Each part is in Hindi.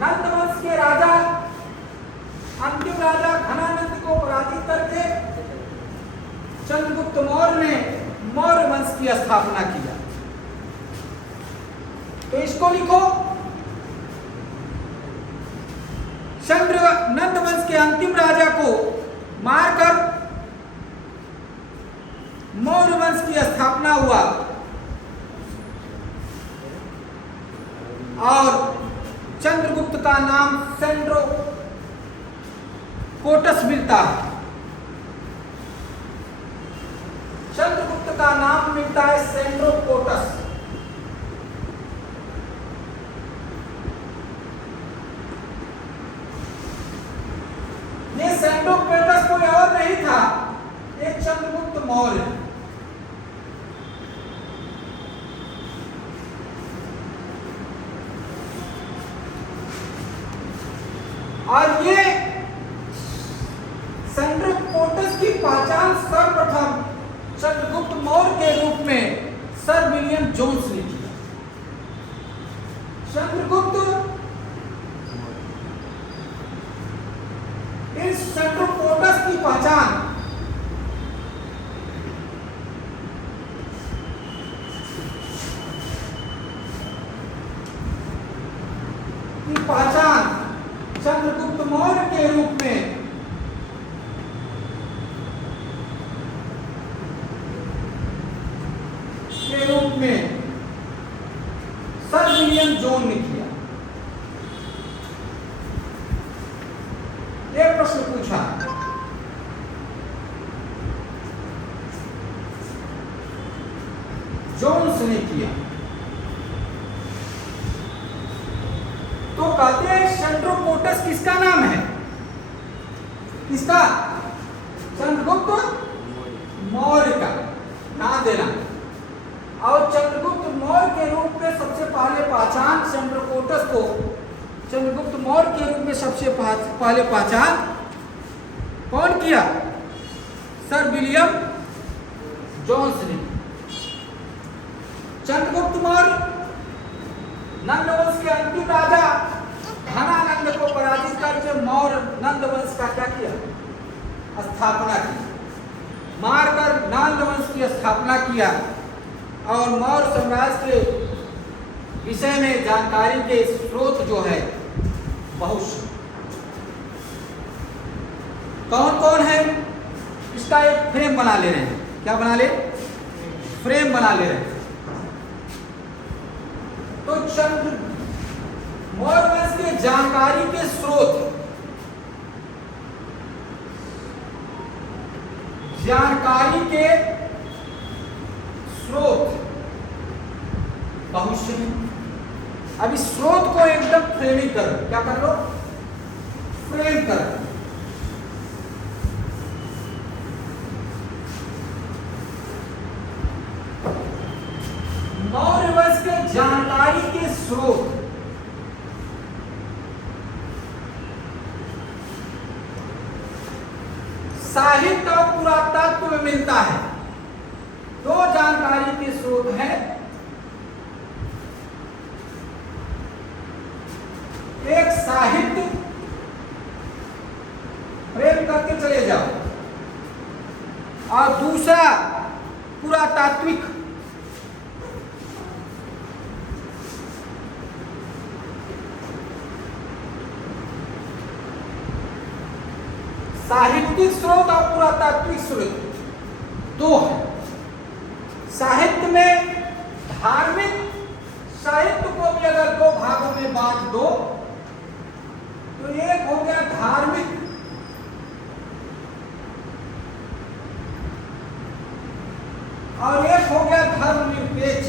नंद वंश के राजा अंतिम राजा घनानंद को पराजित करके चंद्रगुप्त मौर्य ने मौर्य वंश की स्थापना किया। तो इसको लिखो, नंद वंश के अंतिम राजा को मारकर मौर्य वंश की स्थापना हुआ और चंद्रगुप्त का नाम सेंड्रोकोटस मिलता है। चंद्रगुप्त का नाम मिलता है सेंड्रोकोटस। ये सेंड्रोकोटस कोई और नहीं था, एक चंद्रगुप्त मौर्य। और ये सेंड्रोकोटस की पहचान सर्वप्रथम चंद्रगुप्त मौर्य के रूप में सर विलियम जोन्स ने किया। चंद्रगुप्त इस सेंड्रोकोटस की पहचान चंद्रगुप्त मौर्य के रूप में सर विलियम जोन ने किया। एक प्रश्न पूछा, जोन्स ने किया, तो कहते हैं सेंड्रोकोटस किसका नाम है? किसका? चंद्रगुप्त मौर्य का नाम देना। और चंद्रगुप्त मौर्य के रूप में सबसे पहले पहचान सेंड्रोकोटस को चंद्रगुप्त मौर्य के रूप में सबसे पहले पहचान कौन किया? सर विलियम जोन्स ने। चंद्रगुप्त मौर्य नंद वंश के अंतिम राजा घनानंद को पराजित करके मौर्य नंद वंश का क्या किया? स्थापना की। मारकर नंद वंश की स्थापना किया और मौर्य साम्राज्य के विषय में जानकारी के स्रोत जो है बहुत कौन कौन है, इसका एक फ्रेम बना ले रहे हैं। क्या बना ले? फ्रेम बना ले रहे हैं। तो मौर्य वंश के जानकारी के स्रोत, जानकारी के स्रोत बहुत से हैं। अब इस स्रोत को एकदम फ्रेमिंग करो। क्या कर लो? फ्रेम करो। मौर्य वंश के जानकारी के स्रोत साहित्य और पुरातत्व में मिलता है। दो जानकारी के स्रोत हैं, एक साहित्य, फ्रेम करके चले जाओ, और दूसरा पुरातात्विक। साहित्यिक स्रोत और पुरातात्विक स्रोत दो है। साहित्य में धार्मिक साहित्य को भी अगर दो भागों में बांट दो तो एक हो गया धार्मिक और एक हो गया धर्मनिरपेक्ष।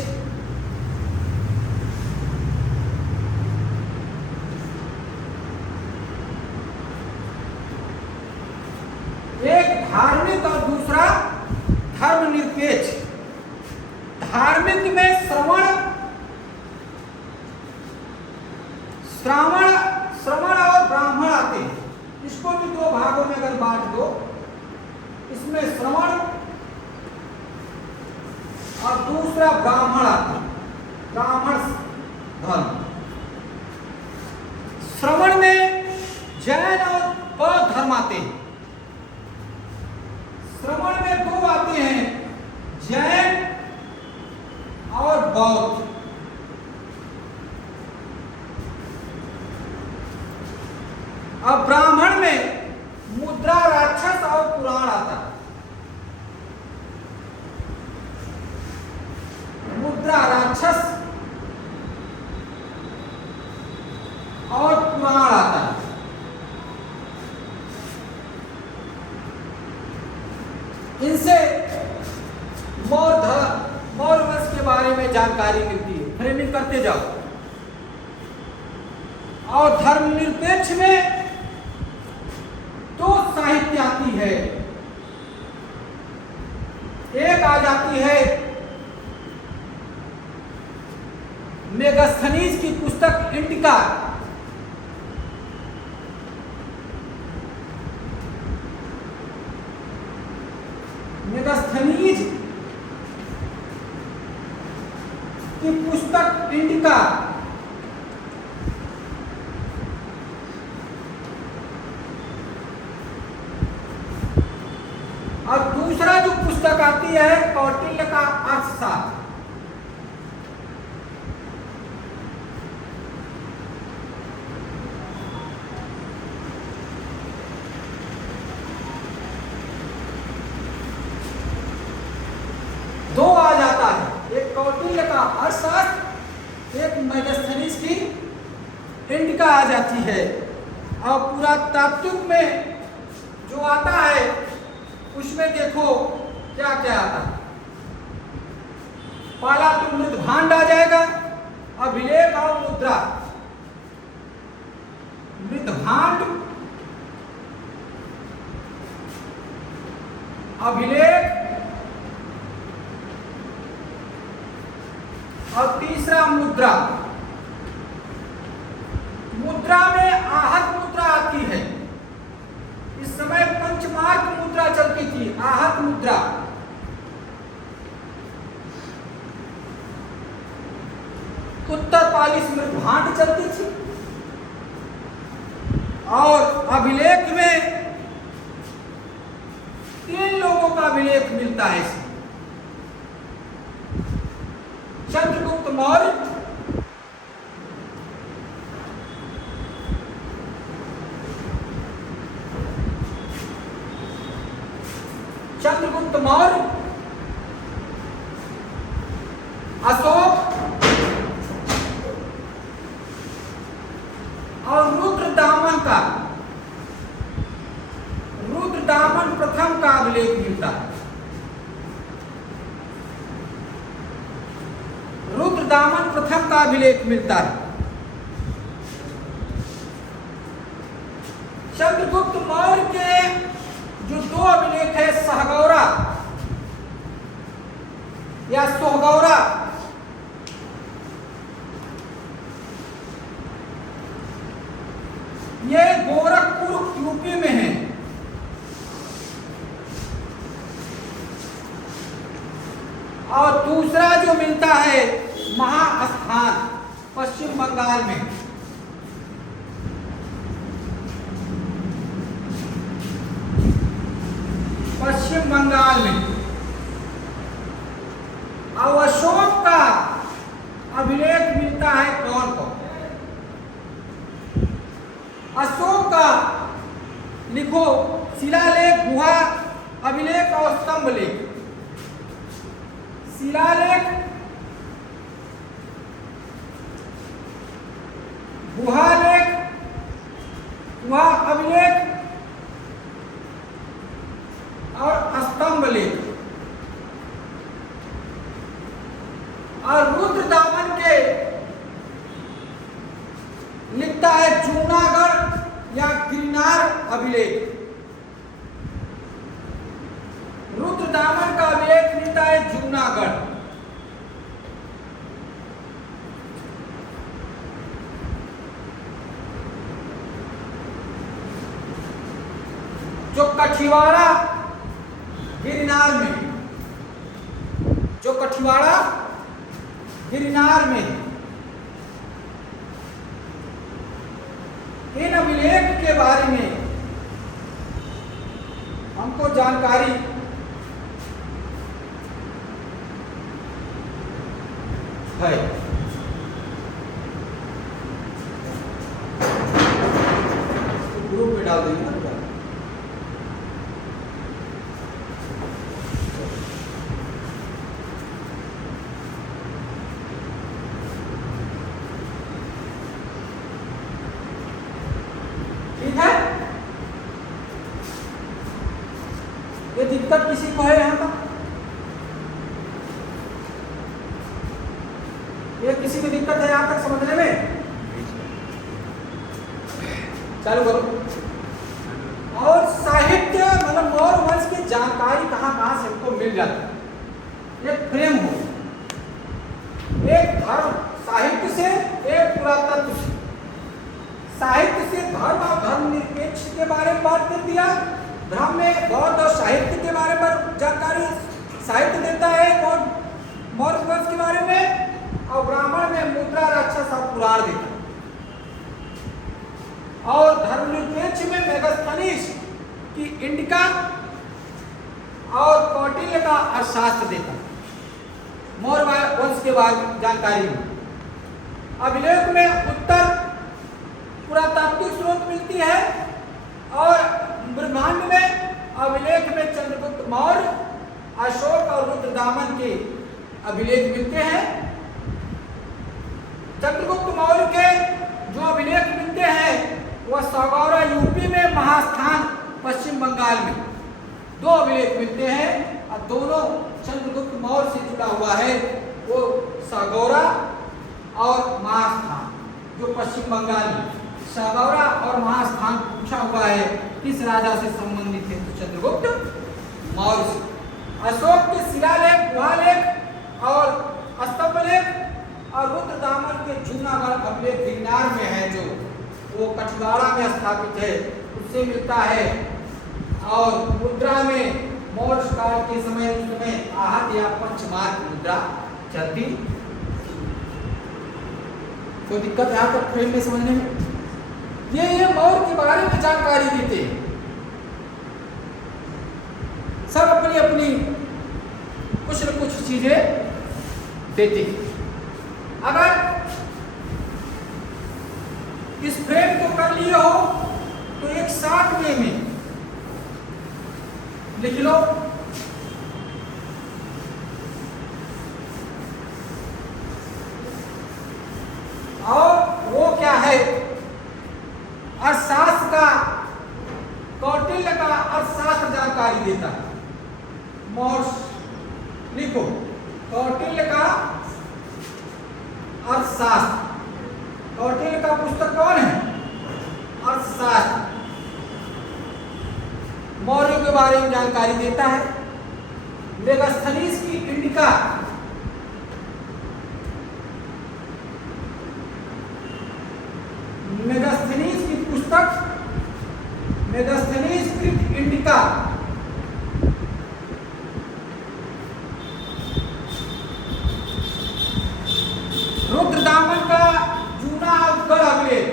एक धार्मिक और दूसरा धर्मनिरपेक्ष। धार्मिक में श्रवण और ब्राह्मण आते हैं। इसको भी दो भागों में अगर बांट दो, इसमें श्रवण और दूसरा ब्राह्मण आते हैं, ब्राह्मण धर्म। श्रवण में जैन और बौद्ध धर्म आते हैं। श्रवण में दो आते हैं, जैन और बौद्ध। अब ब्राह्मण में मुद्रा, राक्षस और पुराण आता है। मुद्रा, राक्षस और पुराण आता है। इनसे मौर्य वंश के बारे में जानकारी मिलती है। फ्रेमिंग करते जाओ। और धर्मनिरपेक्ष में दो साहित्य आती है। एक आ जाती है मेगास्थनीज की पुस्तक इंडिका। मेगास्थनीज की पुस्तक इंडिका और दूसरा जो पुस्तक आती है कौटिल्य का अर्थशास्त्र। दो आ जाता है, एक कौटिल्य का अर्थशास्त्र, एक मेगास्थनीज की इंडिका आ जाती है। और पुरातात्विक में जो आता है उसमें देखो क्या क्या आता है। पहला तो मृदभांड आ जाएगा, अभिलेख और मुद्रा। मृदभांड, अभिलेख और तीसरा मुद्रा। मुद्रा में आहत मुद्रा आती है। इस समय पंचमार्क मुद्रा चलती थी, आहत मुद्रा। उत्तर पालिश मृदभांड चलती थी। और अभिलेख में 3 लोगों का अभिलेख मिलता है इसमें। चंद्रगुप्त मौर्य, अशोक और रुद्रदामन प्रथम का अभिलेख मिलता है। रुद्रदामन प्रथम का अभिलेख मिलता है। चंद्रगुप्त मौर्य के जो 2 अभिलेख है, सहगौरा या सोहगौरा, ये गोरखपुर यूपी में है। और दूसरा जो मिलता है महास्थान, पश्चिम बंगाल में। पश्चिम बंगाल में। और अशोक का अभिलेख मिलता है कौन को? अशोक का लिखो शिलालेख, गुहा अभिलेख और स्तंभ लेख। शिलालेख, गुहा लेख, गुहा अभिलेख और स्तंभ लेख। और रुद्रदामन के लिखता है जूनागढ़ या गिरनार अभिलेख। रुद्रदामन का अभिलेख मिलता है जूनागढ़। जो कठिवाड़ा गिरनार में, जो कठिवाड़ा गिरनार में इन अभिलेख के बारे में हमको जानकारी है। तो ग्रुप में डाल देंगे ना। ठीक है, ये दिक्कत किसी को है यहाँ पर? ये किसी को दिक्कत है यहाँ तक समझने में? चालू करो। और साहित्य मतलब मौर्य वंश की जानकारी कहाँ से हमको मिल जाती है? एक फ्रेम हो, एक धर्म साहित्य से, एक पुरातत्व से। साहित्य से धर्म और धर्म निरपेक्ष के बारे में बात कर दिया, धर्म में बौद्ध और साहित्य के बारे में जानकारी साहित्य देता है मौर्य वंश के बारे में, और ब्राह्मण में मुद्रा राक्षस और पुराण देता है, और धर्मनिरपेक्ष में मेगास्थनीज की इंडिका और कौटिल्य का अर्थशास्त्र देता है मौर्य वंश के बारे में जानकारी में। अभिलेख में उत्तर पुरातात्विक स्रोत मिलती है, और ब्रह्मांड में अभिलेख में चंद्रगुप्त मौर्य, अशोक और रुद्रदामन के अभिलेख मिलते हैं। चंद्रगुप्त मौर्य के जो अभिलेख मिलते हैं वह सागौरा यूपी में, महास्थान पश्चिम बंगाल में दो अभिलेख मिलते हैं, और दोनों चंद्रगुप्त मौर्य से जुड़ा हुआ है। वो सागौरा और महास्थान जो पश्चिम बंगाल में, सागौरा और महास्थान पूछा हुआ है किस राजा से संबंधित है, तो चंद्रगुप्त मौर्य से। अशोक के शिलालेख, गुहालेख और स्तंभलेख, और रुद्रदामन के जूनागढ़ अभिलेख गिरनार में है, जो वो कठियावाड़ा में स्थापित है, उससे मिलता है। और मुद्रा में मौर्य काल के समय उस समय आहत या पंचमार्क मुद्रा चलती। कोई दिक्कत यहाँ तक फ्रेम में समझने में? ये मौर्य के बारे में जानकारी देते हैं, सब अपनी अपनी कुछ न कुछ चीजें देते हैं। अगर इस फ्रेम को कर लिए हो तो एक शॉर्ट में लिख लो। और वो क्या है? अर्थशास्त्र का, कौटिल्य का अर्थशास्त्र जानकारी देता है। मौर्य लिखो, कौटिल्य का अर्थशास्त्र। कौटिल्य का पुस्तक कौन है? अर्थशास्त्र। मौर्य के बारे में जानकारी देता है। मेगास्थनीज की इंडिका, मेगास्थनीज की पुस्तक, मेगास्थनीज कृत इंडिका, रुद्रदामन का जूनागढ़ अभिलेख।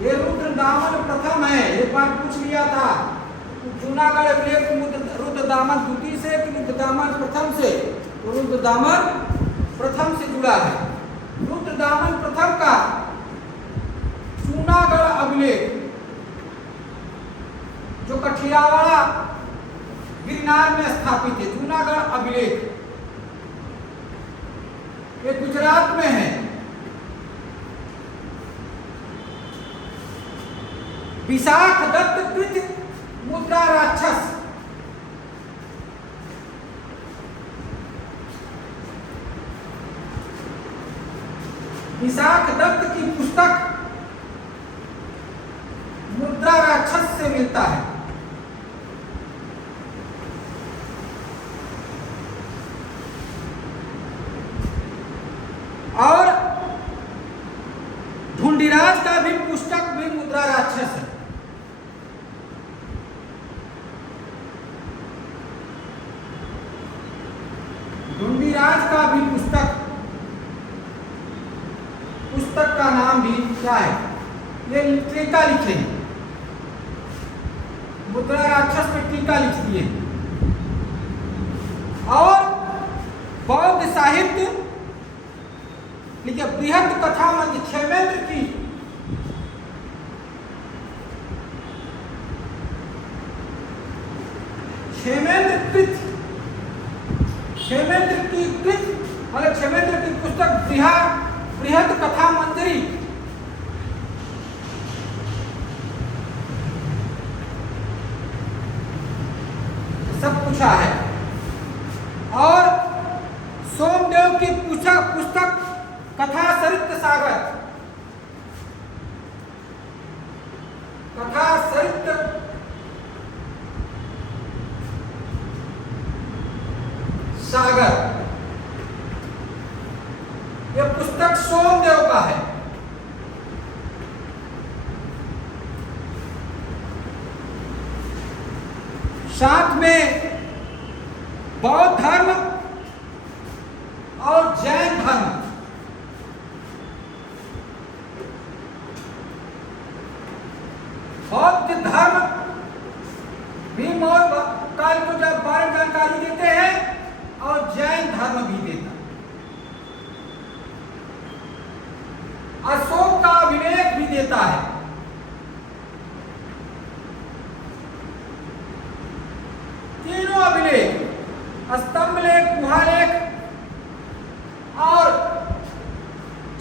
ये रुद्रदामन प्रथम है, एक बार पूछ लिया था। जूनागढ़ अभिलेख रुद्रदामन द्वितीय से कि रुद्रदामन प्रथम से? तो रुद्रदामन प्रथम से जुड़ा है। रुद्रदामन प्रथम का जूनागढ़ अभिलेख जो कठियावाड़ा गिरनार में स्थापित है, जूनागढ़ अभिलेख, ये गुजरात में है। विशाख दत्त कृत मुद्रा राक्षस, विशाख दत्त की पुस्तक मुद्रा राक्षस से मिलता है। और ढूंढीराज का भी पुस्तक भी मुद्रा राक्षस है। ढूंढीराज का भी पुस्तक पुस्तक का नाम भी क्या है? ये टीका लिखे हैं, मुद्रा राक्षस पे टीका लिख दिए। और बौद्ध साहित्य लिखे बृहद कथा मंच क्षेमेंद्र की क्षेमेंद्र की पुस्तक बृहद कथा मंजरी सब पूछा है। और सोमदेव की पुस्तक कथा सरित सागर, कथा सरित सागर, यह पुस्तक सोमदेव का है। साथ में बौद्ध धर्म और जैन धर्म, बौद्ध धर्म भी मौर्य काल को जब बारे में जानकारी देते हैं और जैन धर्म भी देता। अशोक का अभिलेख भी देता है। तीनों अभिलेख, स्तंभ लेख, गुहा लेख और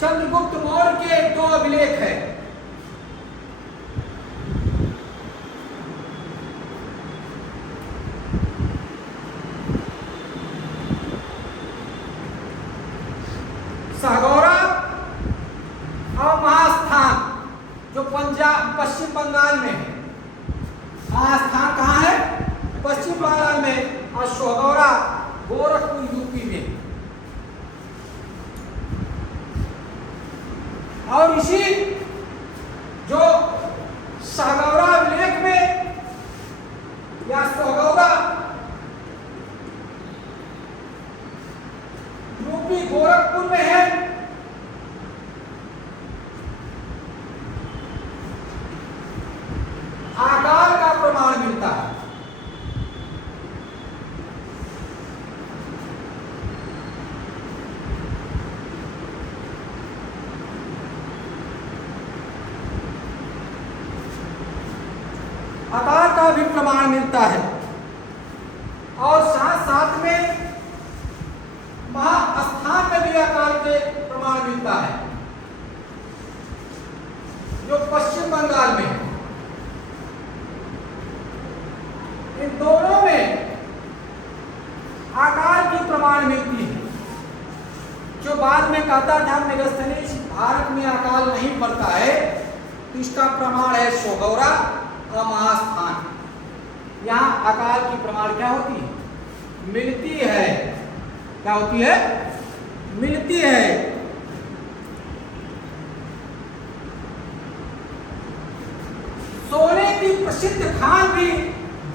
चंद्रगुप्त मौर्य के 2 अभिलेख है। सहगौरा और महास्थान जो पश्चिम बंगाल में है। महास्थान कहाँ है? पश्चिम बंगाल में। और सहगौरा गोरखपुर यूपी में। और इसी जो सहगौरा अभिलेख में या सहगौरा यूपी गोरखपुर में है, आकार का प्रमाण मिलता है। आकार का भी प्रमाण मिलता है। और साथ साथ में महास्थान में भी आकार के प्रमाण मिलता है जो पश्चिम बंगाल में है। इन दोनों में आकार की प्रमाण मिलती है। जो बाद में कहता था मेगास्थनीज भारत में आकार नहीं पड़ता है, तो इसका प्रमाण है सहगौरा और महास्थान। यहाँ आकार की प्रमाण क्या होती है? मिलती है। क्या होती है? मिलती है। सोने की प्रसिद्ध खान भी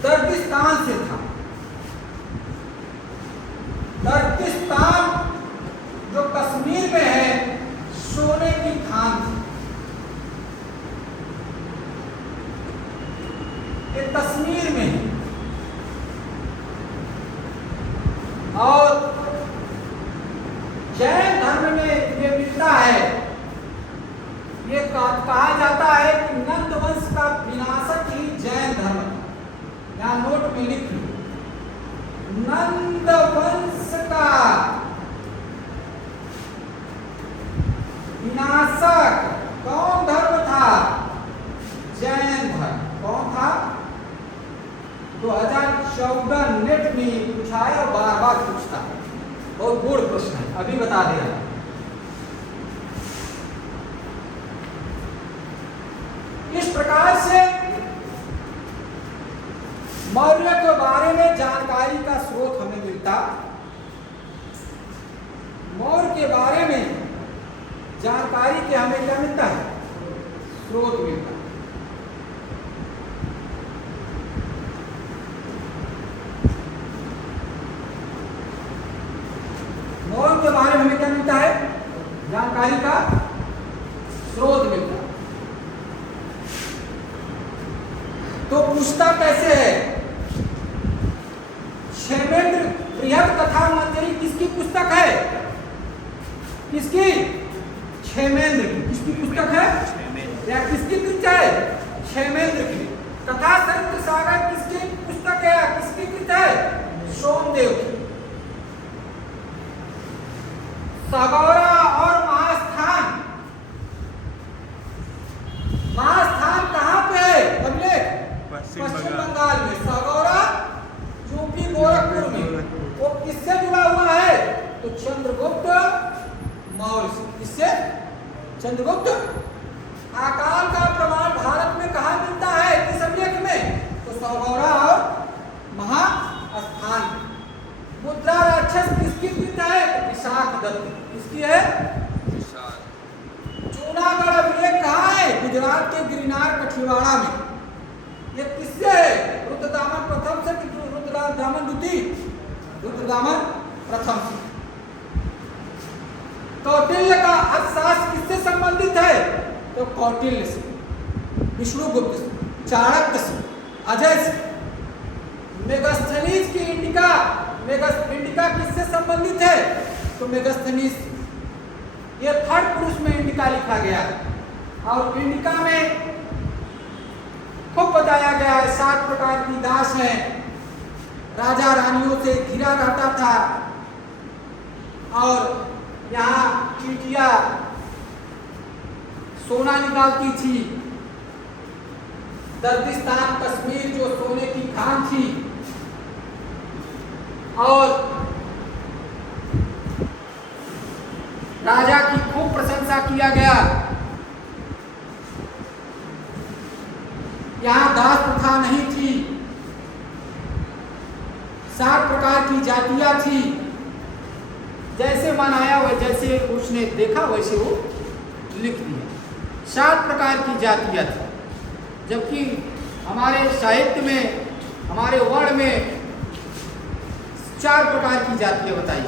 दर्दिस्तान से था। दर्दिस्तान जो कश्मीर में है, सोने की खान थी। ये कश्मीर में है। और जैन धर्म में ये मिलता है। ये कहा जाता है कि नंद वंश का विनाशक ही जैन धर्म था। यहाँ नोट में लिख लो, नंद वंश का विनाशक कौन धर्म था? जैन धर्म। कौन था? 2014 नेट में पूछा है और बार बार पूछता है। बहुत बोर्ड प्रश्न है, अभी बता दे रहा। इस प्रकार से मौर्य के बारे में जानकारी का स्रोत हमें मिलता। मौर्य के बारे में जानकारी के हमें क्या मिलता है? स्रोत मिलता है। मौर्य के बारे में हमें क्या मिलता है? जानकारी का पूछता कैसे है? क्षेमेंद्र बृहद कथा मंजरी किसकी पुस्तक है? किसकी? क्षेमेंद्र की। किसकी पुस्तक है या किसकी कृत है? क्षेमेंद्र की। कथा साहित्य सागर किसकी पुस्तक है? किसकी कृत है? सोमदेव की। सगौरा और महास्थान, महास्थान कहाँ पे है? अगले पश्चिम बंगाल में। सगौरा यूपी गोरखपुर में। वो किससे जुड़ा हुआ है? तो चंद्रगुप्त मौर्य से। किससे? चंद्रगुप्त। अकाल का प्रमाण भारत में कहाँ मिलता है? किस अभिलेख में? तो सगौरा और महास्थान। मुद्रा राक्षस किसकी कृत है? विशाख दत्त। किसकी है? जूनागढ़ अभिलेख कहाँ है? गुजरात के गिरनार कठियावाड़ा में। ये किससे है? रुद्रदामन प्रथम से कि रुद्रदामन द्वितीय? रुद्रदामन प्रथम से। कौटिल्य का अर्थशास्त्र किससे संबंधित है? तो कौटिल्य से, विष्णुगुप्त से, चाणक्य से, अजय से। मेगास्थनीज की इंडिका, इंडिका किससे संबंधित है? तो मेगास्थनीज। ये थर्ड पुरुष में इंडिका लिखा गया है और इंडिका में खूब बताया गया है 7 प्रकार की दास है। राजा रानियों से घिरा रहता था और यहाँ चींटियां सोना निकालती थी। दर्दिस्तान कश्मीर जो सोने की खान थी और राजा की खूब प्रशंसा किया गया। यहाँ दास प्रथा नहीं थी। 7 प्रकार की जातियां थी। जैसे मन आया वह, जैसे उसने देखा वैसे वो लिख दिया। 7 प्रकार की जातियां थी, जबकि हमारे साहित्य में, हमारे वर्ण में 4 प्रकार की जातियां बताई।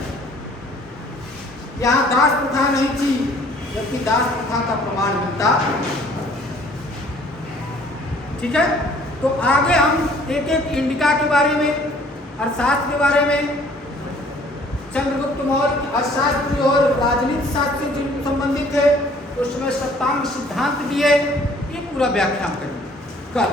यहाँ दास प्रथा नहीं थी, जबकि दास प्रथा का प्रमाण मिलता। ठीक है, तो आगे हम एक एक इंडिका के बारे में, अर्थशास्त्र के बारे में, चंद्रगुप्त मौर्य अर्थशास्त्री और राजनीति शास्त्र से जिन संबंधित है, उस समय सप्तांग सिद्धांत दिए, ये पूरा व्याख्यान करेंगे कल।